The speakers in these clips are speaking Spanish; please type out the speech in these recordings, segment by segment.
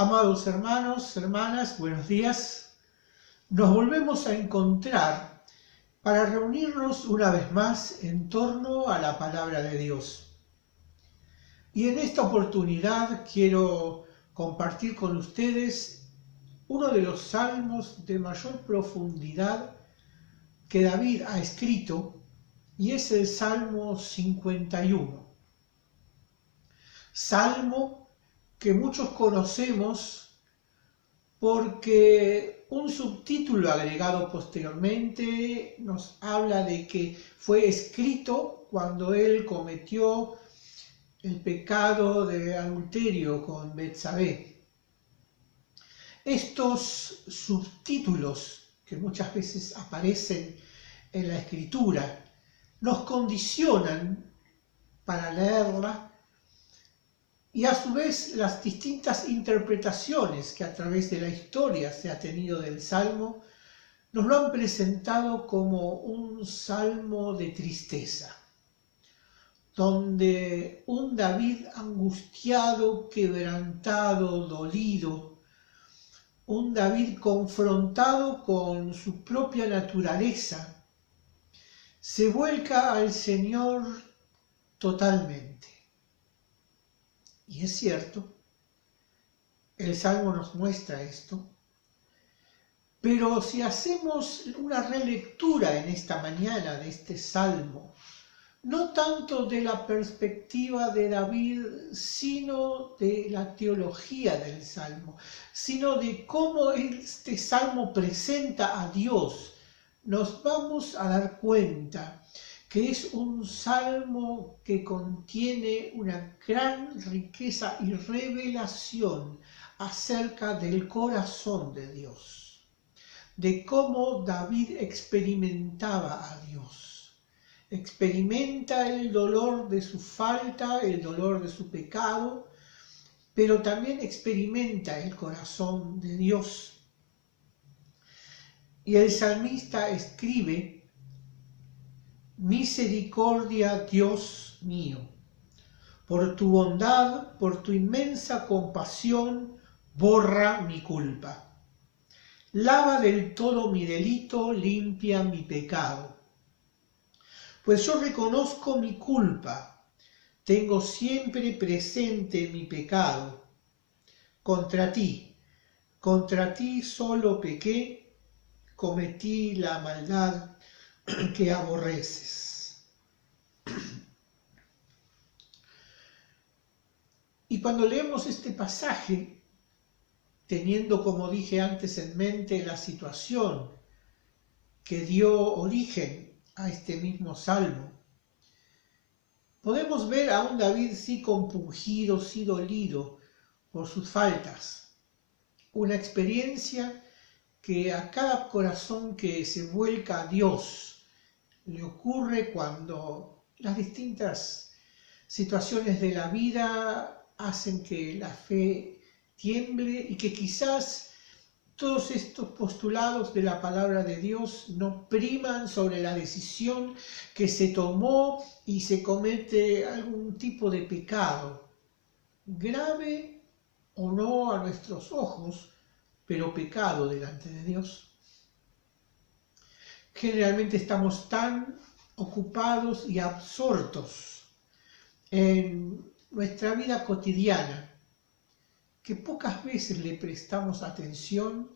Amados hermanos, hermanas, buenos días. Nos volvemos a encontrar para reunirnos una vez más en torno a la palabra de Dios. Y en esta oportunidad quiero compartir con ustedes uno de los salmos de mayor profundidad que David ha escrito, y es el Salmo 51. Salmo que muchos conocemos porque un subtítulo agregado posteriormente nos habla de que fue escrito cuando él cometió el pecado de adulterio con Betsabé. Estos subtítulos que muchas veces aparecen en la Escritura nos condicionan para leerla, y a su vez las distintas interpretaciones que a través de la historia se ha tenido del Salmo nos lo han presentado como un salmo de tristeza, donde un David angustiado, quebrantado, dolido, un David confrontado con su propia naturaleza, se vuelca al Señor totalmente. Y es cierto, el Salmo nos muestra esto, pero si hacemos una relectura en esta mañana de este Salmo, no tanto de la perspectiva de David, sino de la teología del Salmo, sino de cómo este Salmo presenta a Dios, nos vamos a dar cuenta que es un salmo que contiene una gran riqueza y revelación acerca del corazón de Dios, de cómo David experimentaba a Dios. Experimenta el dolor de su falta, el dolor de su pecado, pero también experimenta el corazón de Dios. Y el salmista escribe: misericordia, Dios mío, por tu bondad, por tu inmensa compasión, borra mi culpa. Lava del todo mi delito, limpia mi pecado. Pues yo reconozco mi culpa, tengo siempre presente mi pecado. Contra ti solo pequé, cometí la maldad que aborreces. Y cuando leemos este pasaje, teniendo, como dije antes, en mente la situación que dio origen a este mismo salmo, podemos ver a un David sí compungido, sí dolido por sus faltas. Una experiencia que a cada corazón que se vuelca a Dios le ocurre cuando las distintas situaciones de la vida hacen que la fe tiemble y que quizás todos estos postulados de la palabra de Dios no priman sobre la decisión que se tomó y se comete algún tipo de pecado, grave o no a nuestros ojos, pero pecado delante de Dios. Generalmente estamos tan ocupados y absortos en nuestra vida cotidiana que pocas veces le prestamos atención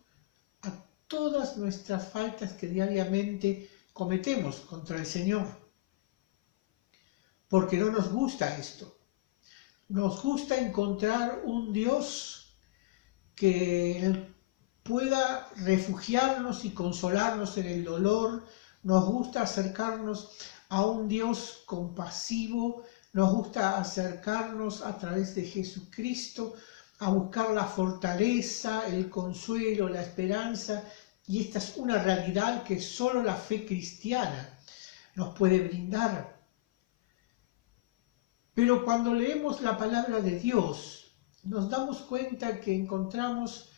a todas nuestras faltas que diariamente cometemos contra el Señor. Porque no nos gusta esto. Nos gusta encontrar un Dios que pueda refugiarnos y consolarnos en el dolor. Nos gusta acercarnos a un Dios compasivo, nos gusta acercarnos a través de Jesucristo a buscar la fortaleza, el consuelo, la esperanza, y esta es una realidad que solo la fe cristiana nos puede brindar. Pero cuando leemos la palabra de Dios, nos damos cuenta que encontramos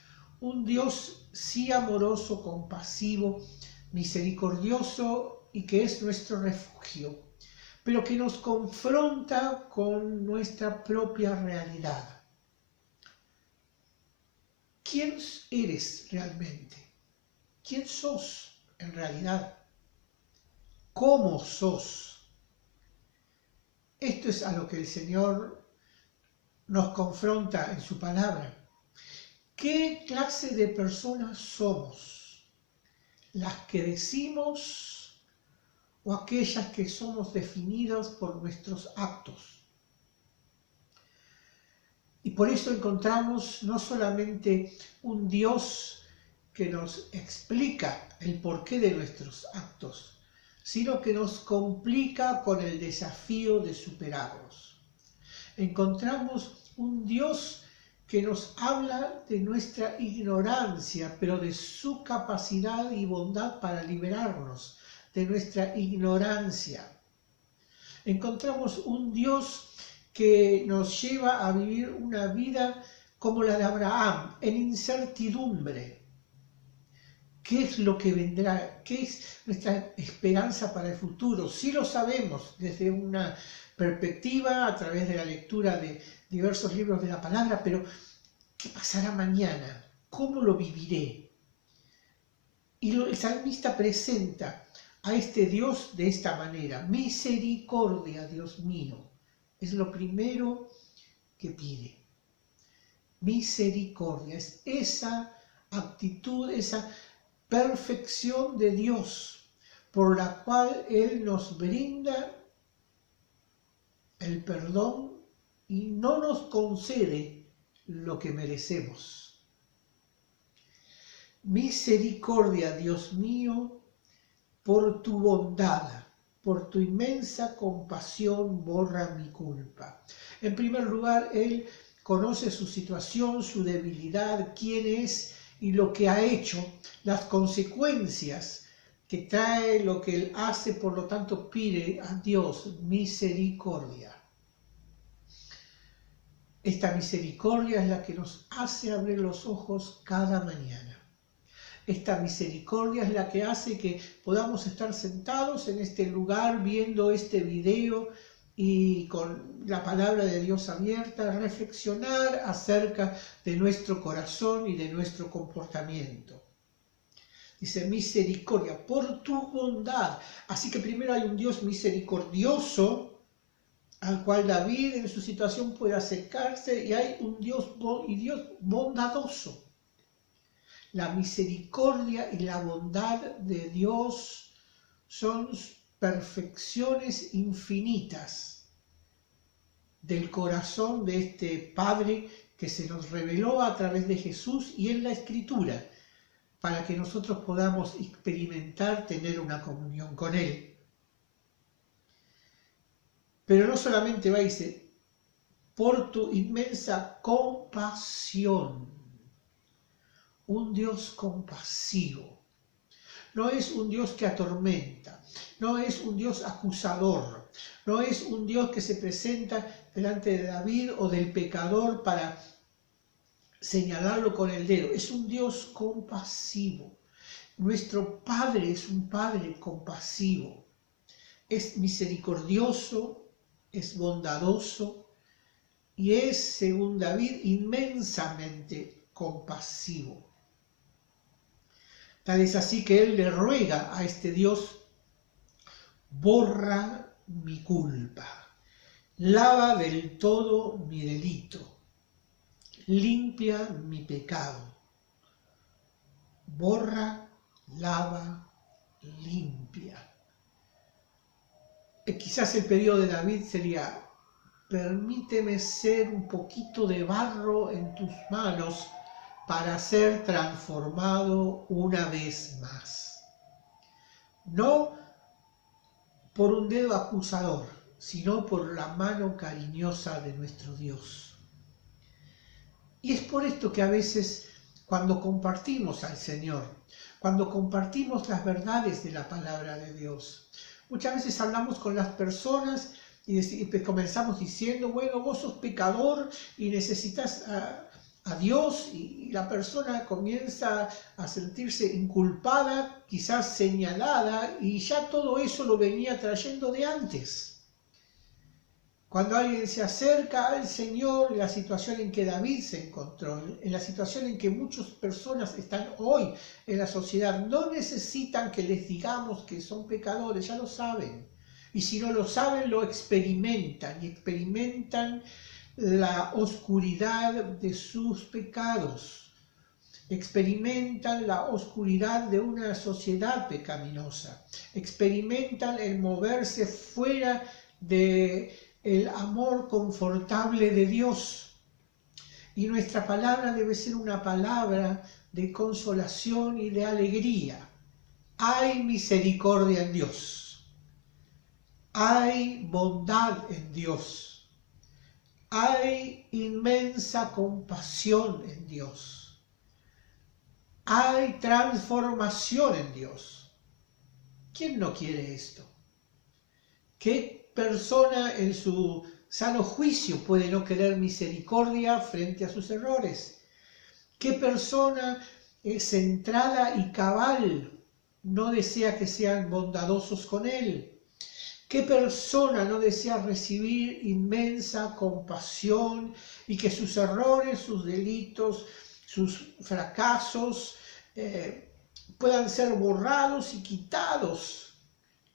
un Dios sí amoroso, compasivo, misericordioso y que es nuestro refugio, pero que nos confronta con nuestra propia realidad. ¿quién eres realmente? ¿Quién sos en realidad? ¿Cómo sos? Esto es a lo que el Señor nos confronta en su palabra. ¿Qué clase de personas somos? ¿Las que decimos o aquellas que somos definidas por nuestros actos? Y por eso encontramos no solamente un Dios que nos explica el porqué de nuestros actos, sino que nos complica con el desafío de superarlos. Encontramos un Dios que nos habla de nuestra ignorancia, pero de su capacidad y bondad para liberarnos de nuestra ignorancia. Encontramos un Dios que nos lleva a vivir una vida como la de Abraham, en incertidumbre. ¿Qué es lo que vendrá? ¿Qué es nuestra esperanza para el futuro? Sí lo sabemos desde una perspectiva, a través de la lectura de diversos libros de la palabra, pero ¿qué pasará mañana? ¿Cómo lo viviré? Y el salmista presenta a este Dios de esta manera: misericordia, Dios mío. Es lo primero que pide. Misericordia, es esa actitud, esa perfección de Dios por la cual Él nos brinda el perdón y no nos concede lo que merecemos. Misericordia, Dios mío, por tu bondad, por tu inmensa compasión, borra mi culpa. En primer lugar, Él conoce su situación, su debilidad, quién es y lo que ha hecho, las consecuencias que trae lo que Él hace, por lo tanto pide a Dios misericordia. Esta misericordia es la que nos hace abrir los ojos cada mañana. Esta misericordia es la que hace que podamos estar sentados en este lugar viendo este video y con la palabra de Dios abierta, reflexionar acerca de nuestro corazón y de nuestro comportamiento. Dice misericordia, por tu bondad. Así que primero hay un Dios misericordioso al cual David en su situación puede acercarse, y hay un Dios bondadoso. La misericordia y la bondad de Dios son perfecciones infinitas del corazón de este Padre que se nos reveló a través de Jesús y en la Escritura, para que nosotros podamos experimentar, tener una comunión con Él. Pero no solamente va, dice, por tu inmensa compasión. Un Dios compasivo. No es un Dios que atormenta, no es un Dios acusador, no es un Dios que se presenta delante de David o del pecador para señalarlo con el dedo. Es un Dios compasivo. Nuestro Padre es un Padre compasivo. Es misericordioso, es bondadoso y es, según David, inmensamente compasivo. Tal es así que él le ruega a este Dios: borra mi culpa, lava del todo mi delito, limpia mi pecado. Borra, lava, limpia. Quizás el pedido de David sería: permíteme ser un poquito de barro en tus manos para ser transformado una vez más. No por un dedo acusador, sino por la mano cariñosa de nuestro Dios. Y es por esto que a veces, cuando compartimos al Señor, cuando compartimos las verdades de la palabra de Dios, muchas veces hablamos con las personas y comenzamos diciendo: bueno, vos sos pecador y necesitas a Dios, y la persona comienza a sentirse inculpada, quizás señalada, y ya todo eso lo venía trayendo de antes. Cuando alguien se acerca al Señor, en la situación en que David se encontró, en la situación en que muchas personas están hoy en la sociedad, no necesitan que les digamos que son pecadores, ya lo saben. Y si no lo saben, lo experimentan, y experimentan la oscuridad de sus pecados. Experimentan la oscuridad de una sociedad pecaminosa. Experimentan el moverse fuera de el amor confortable de Dios. Y nuestra palabra debe ser una palabra de consolación y de alegría. Hay misericordia en Dios. Hay bondad en Dios. Hay inmensa compasión en Dios. Hay transformación en Dios. ¿Quién no quiere esto? ¿Qué persona en su sano juicio puede no querer misericordia frente a sus errores? ¿Qué persona centrada y cabal no desea que sean bondadosos con él? ¿Qué persona no desea recibir inmensa compasión y que sus errores, sus delitos, sus fracasos puedan ser borrados y quitados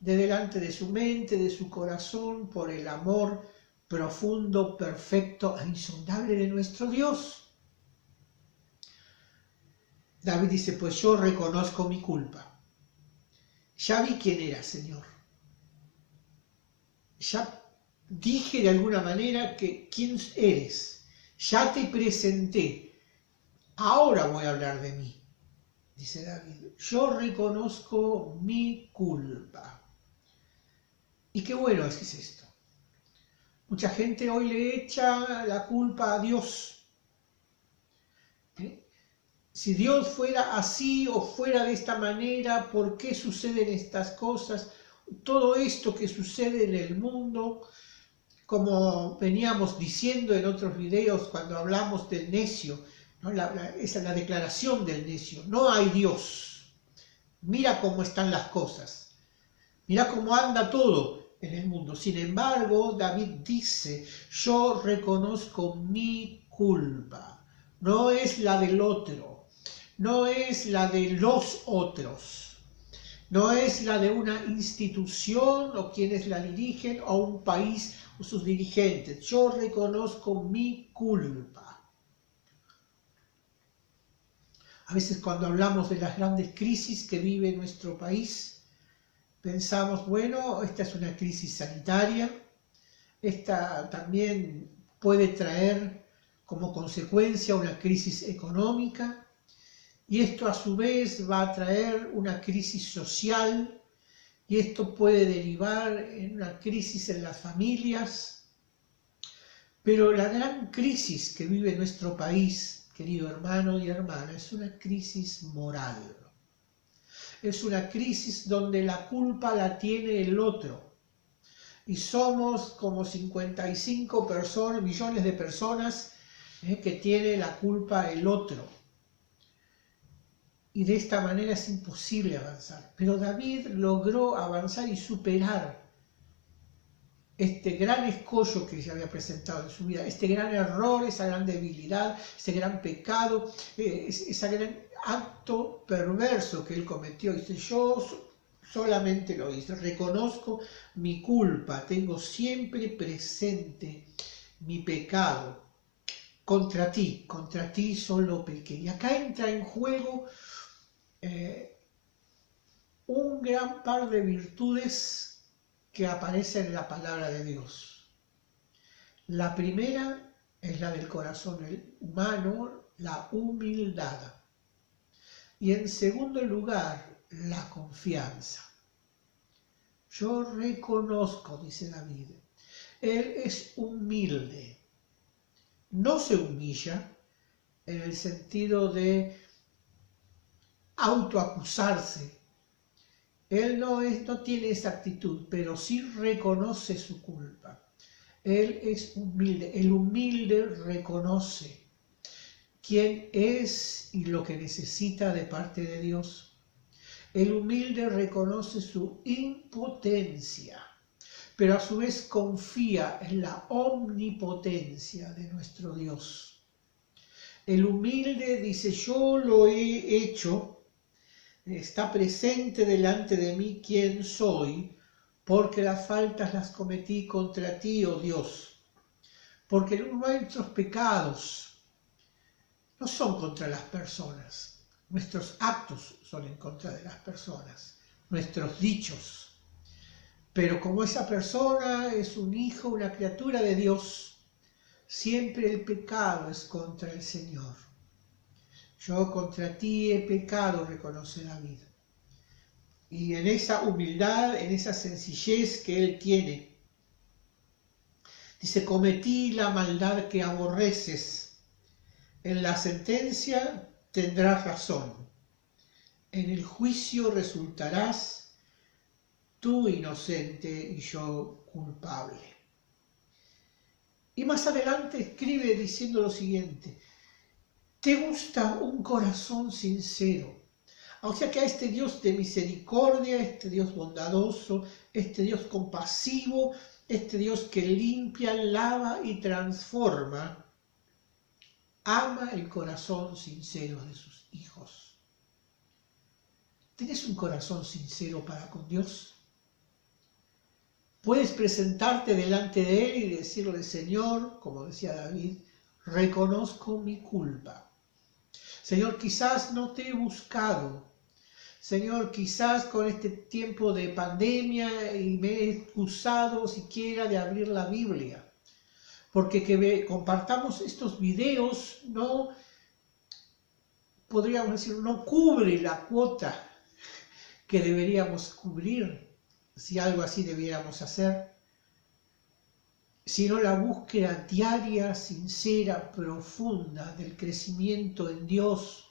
de delante de su mente, de su corazón, por el amor profundo, perfecto e insondable de nuestro Dios? David dice, pues yo reconozco mi culpa. Ya vi quién era, Señor. Ya dije de alguna manera que quién eres. Ya te presenté. Ahora voy a hablar de mí, dice David. Yo reconozco mi culpa. Y qué bueno es esto. Mucha gente hoy le echa la culpa a Dios. Si Dios fuera así o fuera de esta manera, ¿por qué suceden estas cosas? Todo esto que sucede en el mundo, como veníamos diciendo en otros videos cuando hablamos del necio, ¿no? Esa es la declaración del necio. No hay Dios. Mira cómo están las cosas. Mira cómo anda todo en el mundo. Sin embargo, David dice, yo reconozco mi culpa. No es la del otro, no es la de los otros, no es la de una institución o quienes la dirigen o un país o sus dirigentes. Yo reconozco mi culpa. A veces cuando hablamos de las grandes crisis que vive nuestro país, pensamos, bueno, esta es una crisis sanitaria, esta también puede traer como consecuencia una crisis económica, y esto a su vez va a traer una crisis social, y esto puede derivar en una crisis en las familias. Pero la gran crisis que vive nuestro país, querido hermano y hermana, es una crisis moral. Es una crisis donde la culpa la tiene el otro. Y somos como 55 millones de personas que tiene la culpa el otro. Y de esta manera es imposible avanzar. Pero David logró avanzar y superar este gran escollo que se había presentado en su vida, este gran error, esa gran debilidad, ese gran pecado, ese gran acto perverso que él cometió. Dice, yo solamente lo hice, reconozco mi culpa, tengo siempre presente mi pecado. Contra ti solo pequé. Y acá entra en juego un gran par de virtudes que aparecen en la palabra de Dios. La primera es la del corazón humano, la humildad. Y en segundo lugar, la confianza. Yo reconozco, dice David, él es humilde. No se humilla en el sentido de autoacusarse. Él no tiene esa actitud, pero sí reconoce su culpa. Él es humilde. El humilde reconoce quién es y lo que necesita de parte de Dios. El humilde reconoce su impotencia. pero a su vez confía en la omnipotencia de nuestro Dios. El humilde dice, yo lo he hecho, está presente delante de mí quién soy, porque las faltas las cometí contra ti, oh Dios. Porque nuestros pecados no son contra las personas, nuestros actos son en contra de las personas, nuestros dichos. Pero como esa persona es un hijo, una criatura de Dios, siempre el pecado es contra el Señor. Yo contra ti he pecado, reconoce David. Y en esa humildad, en esa sencillez que él tiene, dice, cometí la maldad que aborreces. En la sentencia tendrás razón. En el juicio resultarás tú inocente y yo culpable. Y más adelante escribe diciendo lo siguiente, ¿te gusta un corazón sincero? O sea que a este Dios de misericordia, este Dios bondadoso, este Dios compasivo, este Dios que limpia, lava y transforma, ama el corazón sincero de sus hijos. ¿Tienes un corazón sincero para con Dios? Puedes presentarte delante de Él y decirle, Señor, como decía David, reconozco mi culpa. Señor, quizás no te he buscado. Señor, quizás con este tiempo de pandemia y me he excusado siquiera de abrir la Biblia. Porque que compartamos estos videos no, podríamos decir, no cubre la cuota que deberíamos cubrir, si algo así debiéramos hacer, sino la búsqueda diaria, sincera, profunda del crecimiento en Dios.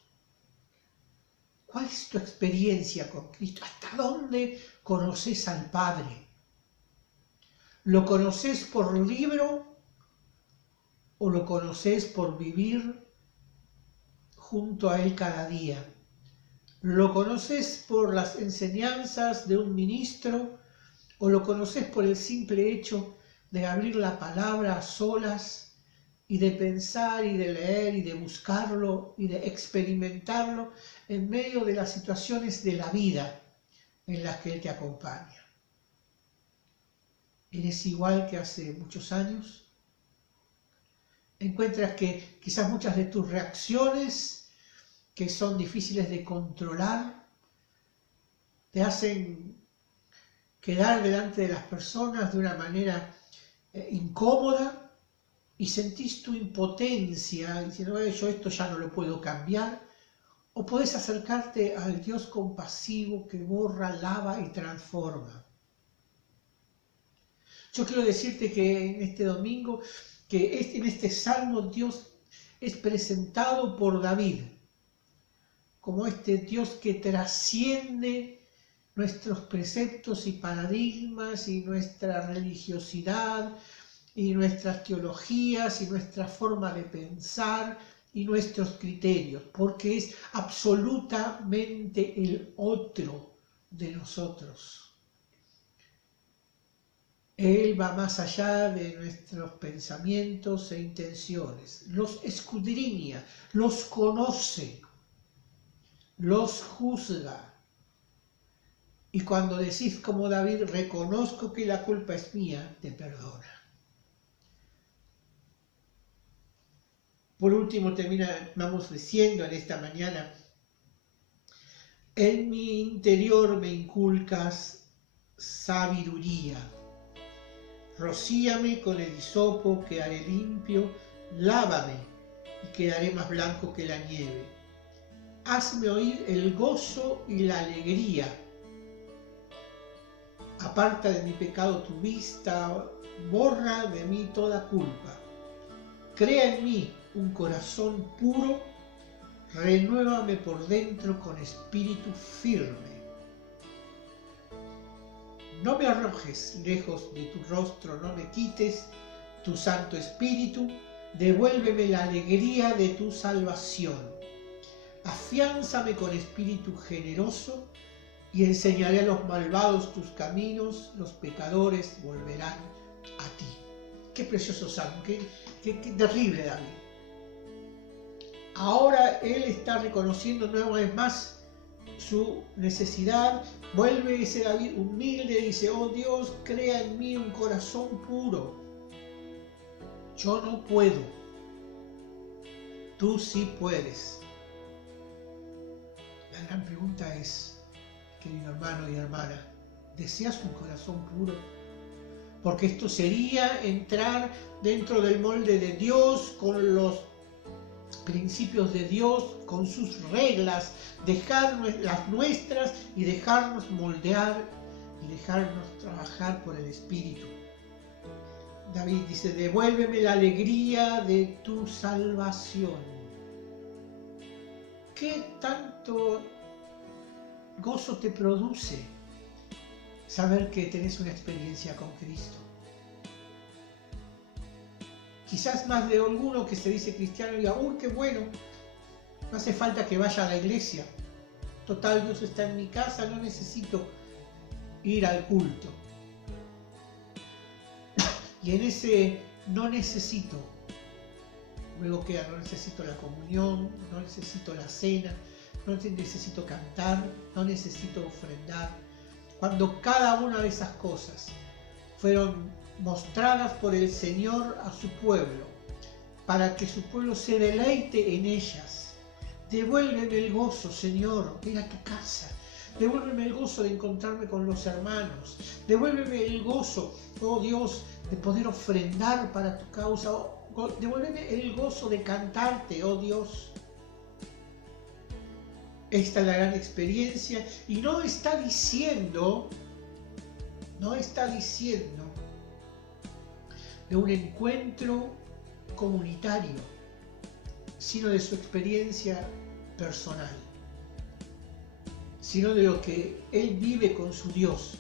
¿Cuál es tu experiencia con Cristo? ¿Hasta dónde conoces al Padre? ¿Lo conoces por libro o lo conoces por vivir junto a Él cada día? ¿Lo conoces por las enseñanzas de un ministro o lo conoces por el simple hecho de abrir la palabra a solas y de pensar y de leer y de buscarlo y de experimentarlo en medio de las situaciones de la vida en las que Él te acompaña? ¿Eres igual que hace muchos años? ¿Encuentras que quizás muchas de tus reacciones, que son difíciles de controlar, te hacen quedar delante de las personas de una manera incómoda y sentís tu impotencia diciendo, yo esto ya no lo puedo cambiar? ¿O podés acercarte al Dios compasivo que borra, lava y transforma? Yo quiero decirte que en este domingo, que en este salmo Dios es presentado por David como este Dios que trasciende nuestros preceptos y paradigmas y nuestra religiosidad y nuestras teologías y nuestra forma de pensar y nuestros criterios, porque es absolutamente el otro de nosotros. Él va más allá de nuestros pensamientos e intenciones, los escudriña, los conoce, los juzga. Y cuando decís como David, reconozco que la culpa es mía, te perdona. Por último, vamos diciendo en esta mañana, en mi interior me inculcas sabiduría. Rocíame con el hisopo, quedaré limpio, lávame y quedaré más blanco que la nieve. Hazme oír el gozo y la alegría. Aparta de mi pecado tu vista, borra de mí toda culpa. Crea en mí un corazón puro, renuévame por dentro con espíritu firme. No me arrojes lejos de tu rostro, no me quites tu Santo Espíritu, devuélveme la alegría de tu salvación. Afiánzame con espíritu generoso y enseñaré a los malvados tus caminos, los pecadores volverán a ti. Qué precioso salmo, qué terrible David. Ahora él está reconociendo una vez más su necesidad. Vuelve ese David humilde, dice: oh Dios, crea en mí un corazón puro. Yo no puedo, tú sí puedes. La gran pregunta es, querido hermano y hermana, ¿deseas un corazón puro? Porque esto sería entrar dentro del molde de Dios, con los principios de Dios, con sus reglas, dejar las nuestras y dejarnos moldear y dejarnos trabajar por el Espíritu. David dice: devuélveme la alegría de tu salvación. ¿Qué tanto gozo te produce saber que tenés una experiencia con Cristo? Quizás más de alguno que se dice cristiano diga: uy, qué bueno, no hace falta que vaya a la iglesia. Total, Dios está en mi casa, no necesito ir al culto. Y en ese no necesito, luego queda: no necesito la comunión, no necesito la cena, no necesito cantar, no necesito ofrendar. Cuando cada una de esas cosas fueron mostradas por el Señor a su pueblo, para que su pueblo se deleite en ellas. Devuélveme el gozo, Señor, de ir a tu casa. Devuélveme el gozo de encontrarme con los hermanos. Devuélveme el gozo, oh Dios, de poder ofrendar para tu causa. Devuélveme el gozo de cantarte, oh Dios. Esta es la gran experiencia, y no está diciendo de un encuentro comunitario, sino de su experiencia personal, sino de lo que él vive con su Dios.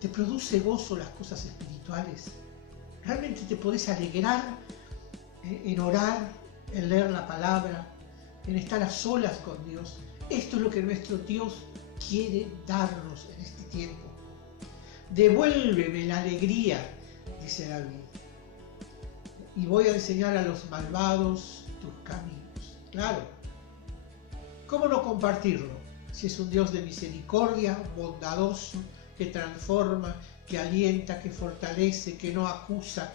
¿Te produce gozo las cosas espirituales? ¿Realmente te podés alegrar en orar, en leer la palabra, en estar a solas con Dios? Esto es lo que nuestro Dios quiere darnos en este tiempo. Devuélveme la alegría, dice David, y voy a enseñar a los malvados tus caminos. Claro, ¿cómo no compartirlo? Si es un Dios de misericordia, bondadoso, que transforma, que alienta, que fortalece, que no acusa,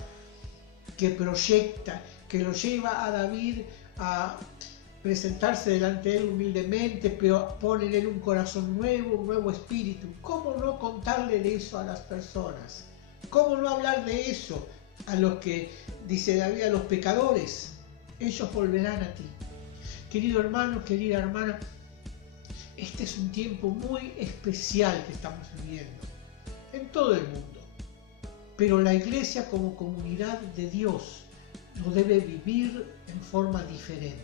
que proyecta, que lo lleva a David a presentarse delante de él humildemente, pero pone en él un corazón nuevo, un nuevo espíritu. ¿Cómo no contarle de eso a las personas? ¿Cómo no hablar de eso a los que, dice David, a los pecadores? Ellos volverán a ti. Querido hermano, querida hermana, este es un tiempo muy especial que estamos viviendo en todo el mundo, pero la Iglesia como comunidad de Dios lo debe vivir en forma diferente.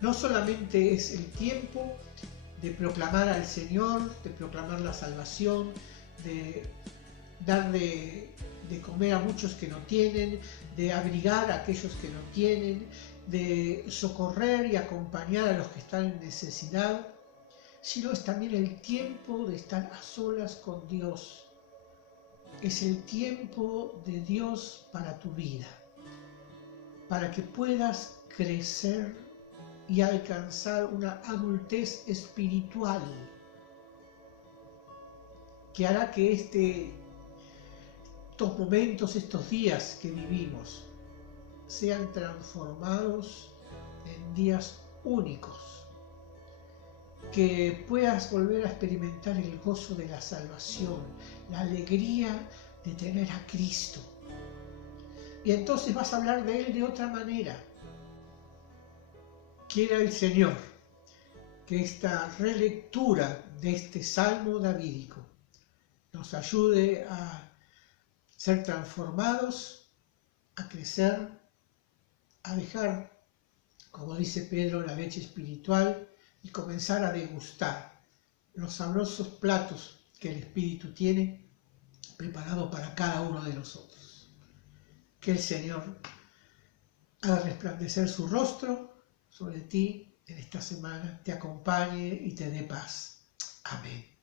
No solamente es el tiempo de proclamar al Señor, de proclamar la salvación, de dar de comer a muchos que no tienen, de abrigar a aquellos que no tienen, de socorrer y acompañar a los que están en necesidad, sino es también el tiempo de estar a solas con Dios. Es el tiempo de Dios para tu vida, para que puedas crecer y alcanzar una adultez espiritual que hará que estos momentos, estos días que vivimos, sean transformados en días únicos, que puedas volver a experimentar el gozo de la salvación, la alegría de tener a Cristo. Y entonces vas a hablar de Él de otra manera. Quiera el Señor que esta relectura de este Salmo davídico nos ayude a ser transformados, a crecer, a dejar, como dice Pedro, la leche espiritual y comenzar a degustar los sabrosos platos que el Espíritu tiene preparado para cada uno de nosotros. Que el Señor haga resplandecer su rostro sobre ti en esta semana te acompañe y te dé paz. Amén.